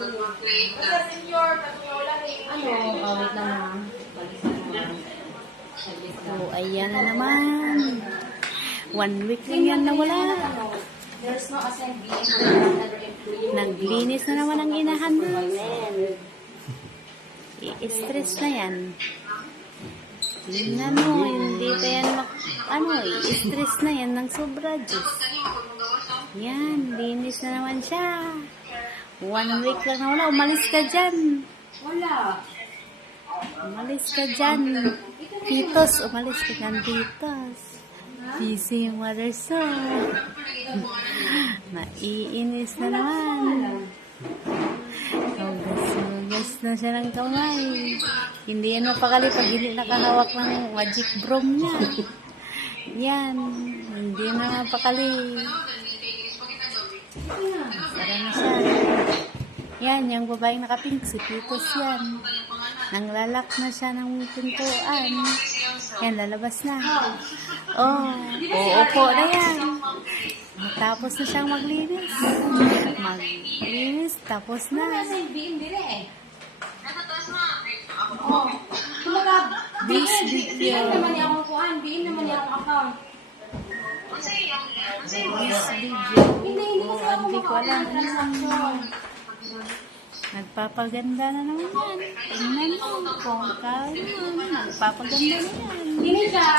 Wait naman. So, ayan na naman. 1 week lang yan nawala. There's no assembly. Naglinis na naman ang inahan namin. I-stress na yan. Tingnan mo, hindi pa yan i-stress na yan ng sobra, Diyos. Yan, linis na naman siya. 1 week lang nawala. Umalis ka dyan. Wala. Umalis ka dyan. Titos, umalis ka dyan, titos. Busy yung mother son. Naiinis na naman. Hugas na siya ng kamay. Hindi yan mapakali pag hindi nakahawak ng magic broom niya. Yan. Hindi na mapakali. Sara na siya. Yan, yung babaeng nakapink, si Titos yan. Nanglalak na siya ng pintuan. Yan, lalabas na. Oh, uupo na yan. Tapos na siyang maglinis. Maglinis, tapos na. This video. Biin naman niya akong kuhan. Biin naman niya akong account. This video. Hindi kasi ako Hindi ko alam. transaction. Nagpapaganda na naman yan. Tingnan mo kung kaya. Nagpapaganda na yan. Hindi siya.